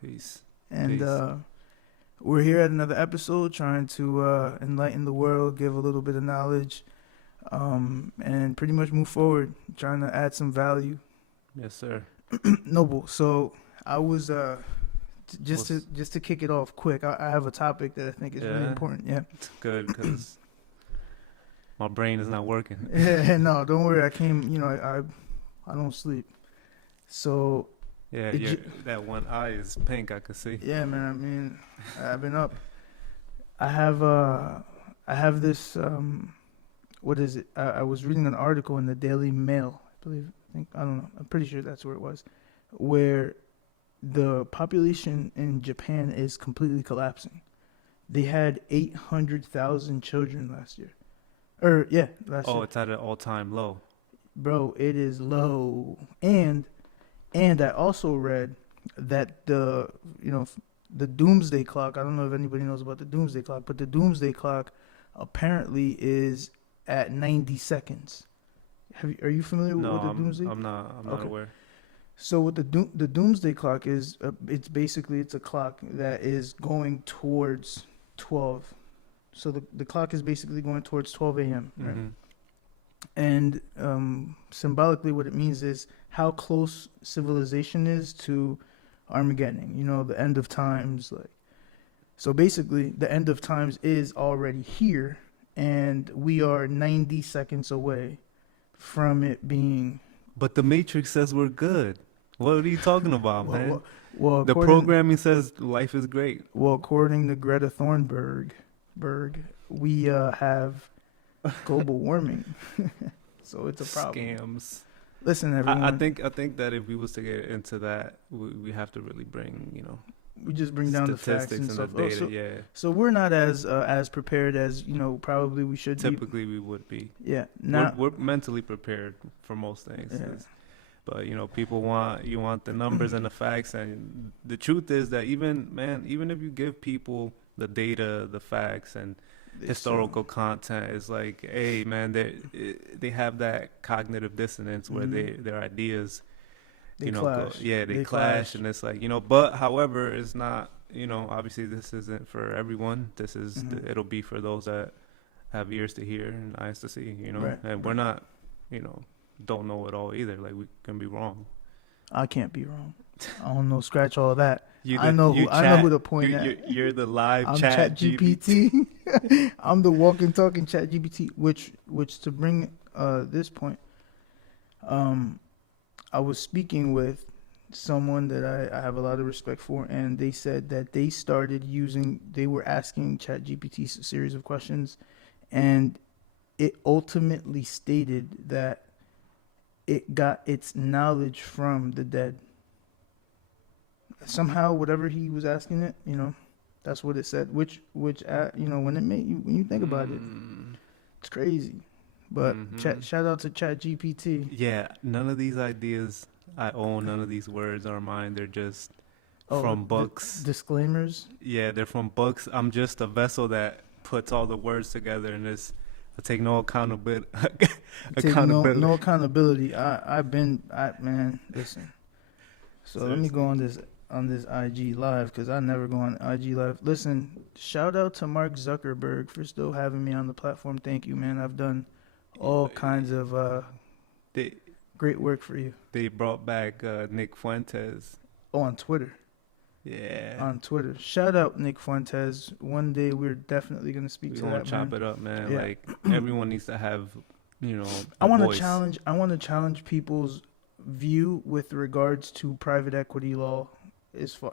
Peace. And Peace. we're here at another episode trying to enlighten the world, give a little bit of knowledge, and pretty much move forward, trying to add some value. Yes, sir. Noble. So I was just What's, to kick it off quick. I have a topic that I think is really yeah, important. Yeah. it's good because my brain is not working. Yeah. No, don't worry. I came. I don't sleep. So Yeah, that one eye is pink. I can see. yeah, man. I mean, I've been up. I have this. What is it? I was reading an article in the Daily Mail. I don't know. I'm pretty sure that's where it was, where the population in Japan is completely collapsing. They had 800,000 children last year. Last year. Oh, it's at an all-time low. Bro, it is low. And I also read that the doomsday clock, I don't know if anybody knows about the doomsday clock, but the doomsday clock apparently is at 90 seconds. Are you familiar with the doomsday? I'm not Okay. aware. So what the doomsday clock is, it's a clock that is going towards 12. So the clock is basically going towards 12 a.m. Right? Mm-hmm. And symbolically, what it means is how close civilization is to Armageddon. The end of times. So basically, the end of times is already here, and we are 90 seconds away from it being. But the Matrix says we're good. What are you talking about, man? Well, the programming says life is great. Well, according to Greta Thunberg, we have global warming, so it's a problem. Scams. Listen, everyone. I think that if we was to get into that, we have to really bring we just bring down the facts and stuff. The data. So we're not as prepared as probably we should be. Typically, we would be. Yeah. We're mentally prepared for most things. Yeah. But people want the numbers and the facts, and the truth is that even if you give people the data, the facts, and historical content, it's like, hey man, they have that cognitive dissonance where their ideas they clash. They clash, and it's like but however, it's not obviously this isn't for everyone. This is it'll be for those that have ears to hear and eyes to see, Right. And we're not don't know it all either. Like, we can be wrong. I can't be wrong. I don't know. Scratch all that. I know who to point at. You're the live I'm chat GPT. I'm the walking, talking chat GPT. Which to bring this point, I was speaking with someone that I have a lot of respect for, and they said that they were asking chat GPT a series of questions, and it ultimately stated that it got its knowledge from the dead. Somehow, whatever he was asking it, that's what it said. Which when you think about it, it's crazy. But shout out to ChatGPT. Yeah, none of these ideas I own. None of these words are mine. They're just from books. Disclaimers. Yeah, they're from books. I'm just a vessel that puts all the words together, and I take no accountability. No accountability. Man, listen. So let me go on this IG live, because I never go on IG live. Listen, shout out to Mark Zuckerberg for still having me on the platform. Thank you, man. I've done all kinds of great work for you. They brought back Nick Fuentes. Oh, on Twitter. Yeah. On Twitter. Shout out Nick Fuentes. One day we're definitely gonna speak to that, man. Chop it up, man. Yeah. Like, everyone needs to have, I want to challenge people's view with regards to private equity law.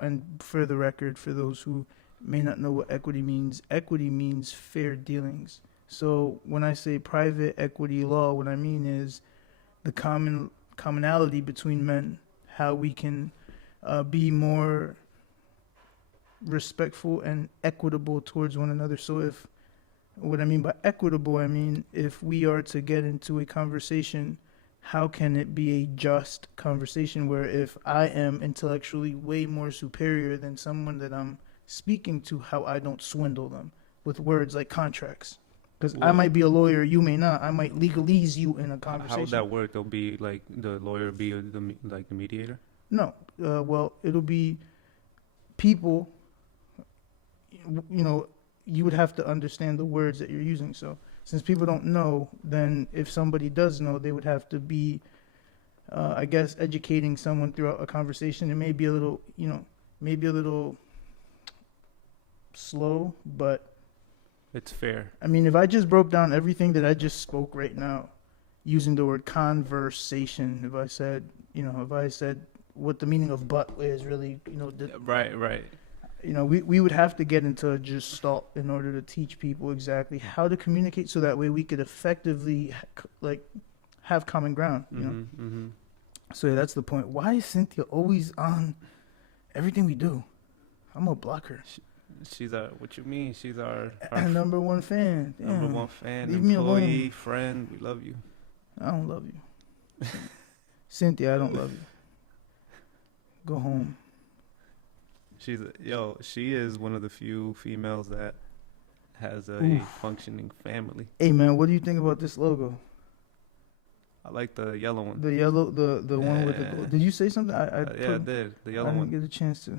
And for the record, for those who may not know what equity means fair dealings. So when I say private equity law, what I mean is the commonality between men, how we can be more respectful and equitable towards one another. So what I mean by equitable, if we are to get into a conversation, how can it be a just conversation where if I am intellectually way more superior than someone that I'm speaking to, how I don't swindle them with words like contracts? Because I might be a lawyer, you may not. I might legalese you in a conversation. How would that work? It'll be like the lawyer be the mediator? No. Well, it'll be people, you would have to understand the words that you're using. So since people don't know, then if somebody does know, they would have to be, I guess, educating someone throughout a conversation. It may be a little, maybe a little slow, but it's fair. I mean, if I just broke down everything that I just spoke right now, using the word conversation, if I said what the meaning of "but" is really, Right. we would have to get into a gestalt in order to teach people exactly how to communicate, so that way we could effectively have common ground. So that's the point. Why is Cynthia always on everything we do? I'm gonna block her. She's our. What you mean? She's our number one fan. Number one fan. Leave me alone. Employee, friend. We love you. I don't love you, Cynthia. I don't love you. Go home. She is one of the few females that has a functioning family. Hey man, what do you think about this logo? I like the yellow one. The one with the. Did you say something? I did. The yellow one. I didn't get a chance to.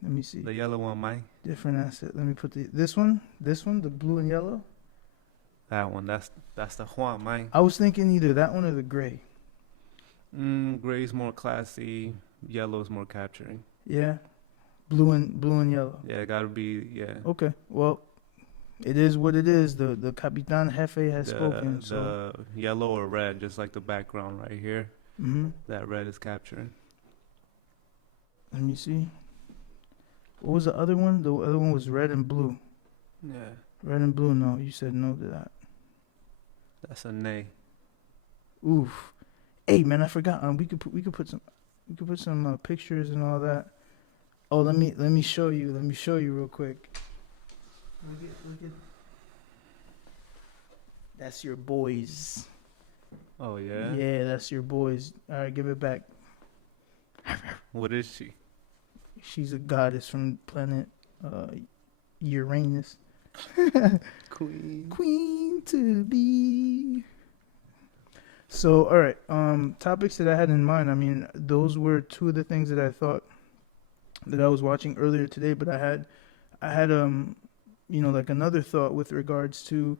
Let me see. The yellow one, Mike. Different asset. Let me put this one, the blue and yellow. That one. That's the Juan, Mike. I was thinking either that one or the gray. Gray's more classy. Yellow's more capturing. Yeah. Blue and yellow. Yeah, it gotta be. Yeah. Okay. Well, it is what it is. The Capitan Jefe has spoken. So the yellow or red, just like the background right here. That red is capturing. Let me see. What was the other one? The other one was red and blue. Yeah. Red and blue. No, you said no to that. That's a nay. Oof. Hey man, I forgot. We could put some pictures and all that. Oh, let me show you. Let me show you real quick. Look at. That's your boys. Oh yeah. Yeah, that's your boys. All right, give it back. What is she? She's a goddess from planet Uranus. Queen to be. So, all right. Topics that I had in mind. I mean, those were two of the things that I thought that I was watching earlier today. But I had like another thought with regards to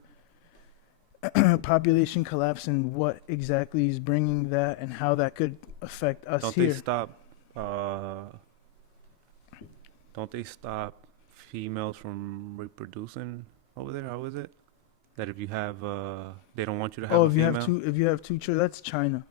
population collapse and what exactly is bringing that and how that could affect us here. Don't they stop females from reproducing over there? How is it? That if you have, they don't want you to have a female? If you have two children, that's China.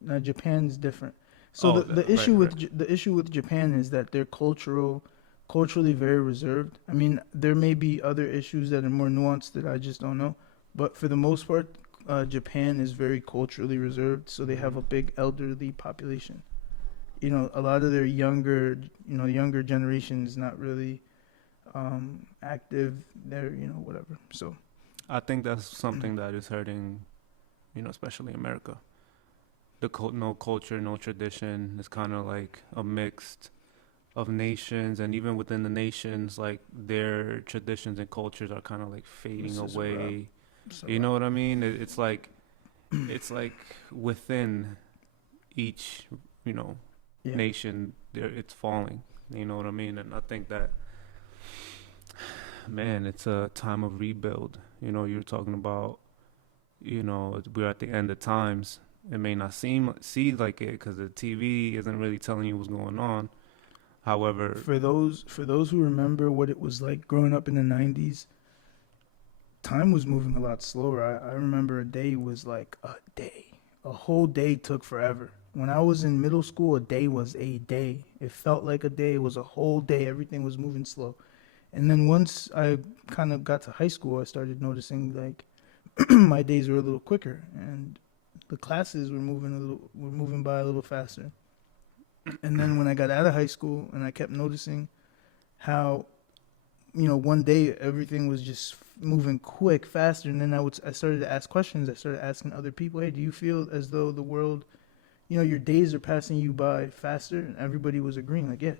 Now Japan's different. So the issue with Japan is that they're culturally very reserved. I mean, there may be other issues that are more nuanced that I just don't know. But for the most part, Japan is very culturally reserved. So they have a big elderly population. A lot of their younger generation is not really active. They're, whatever. So I think that's something that is hurting, especially America. No culture, no tradition. It's kind of like a mix of nations, and even within the nations, like their traditions and cultures are kind of like fading away. You know what I mean? It's like within each, nation, it's falling. You know what I mean? And I think that, man, it's a time of rebuild. You're talking about, we're at the end of times. It may not see like it because the TV isn't really telling you what's going on. However, for those who remember what it was like growing up in the 90s, time was moving a lot slower. I remember a day was like a day. A whole day took forever. When I was in middle school, a day was a day. It felt like a day. It was a whole day. Everything was moving slow. And then once I kind of got to high school, I started noticing like my days were a little quicker and the classes were moving by a little faster. And then when I got out of high school and I kept noticing how, one day everything was just moving quick, faster. And then I started to ask questions. I started asking other people, hey, do you feel as though the world, your days are passing you by faster? And everybody was agreeing like, yeah.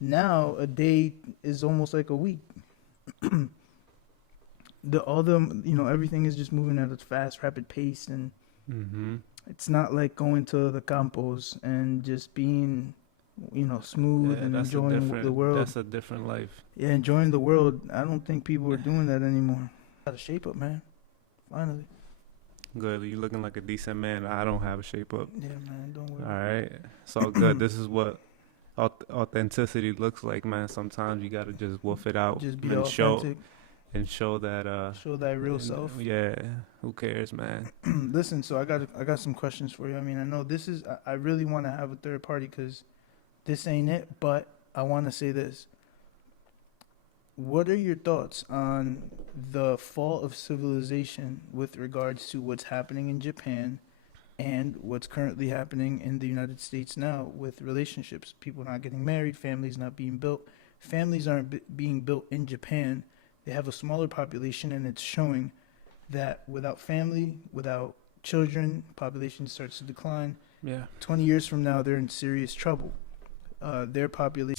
Now a day is almost like a week. Everything is just moving at a fast, rapid pace, and it's not like going to the campos and just being smooth and enjoying the world. That's a different life. Yeah, enjoying the world. I don't think people are doing that anymore. Got to shape up, man. Finally. Good. You looking like a decent man. I don't have a shape up. Yeah, man. Don't worry. All right. It's all good. This is what authenticity looks like, man. Sometimes you gotta just wolf it out. Just be and authentic. show that. Show that real self. Yeah. Who cares, man? Listen. So I got some questions for you. I mean, I know this is. I really want to have a third party because this ain't it. But I want to say this. What are your thoughts on the fall of civilization with regards to what's happening in Japan and what's currently happening in the United States now with relationships? People not getting married, families not being built. Families aren't being built in Japan. They have a smaller population, and it's showing that without family, without children, population starts to decline. Yeah. 20 years from now, they're in serious trouble. Their population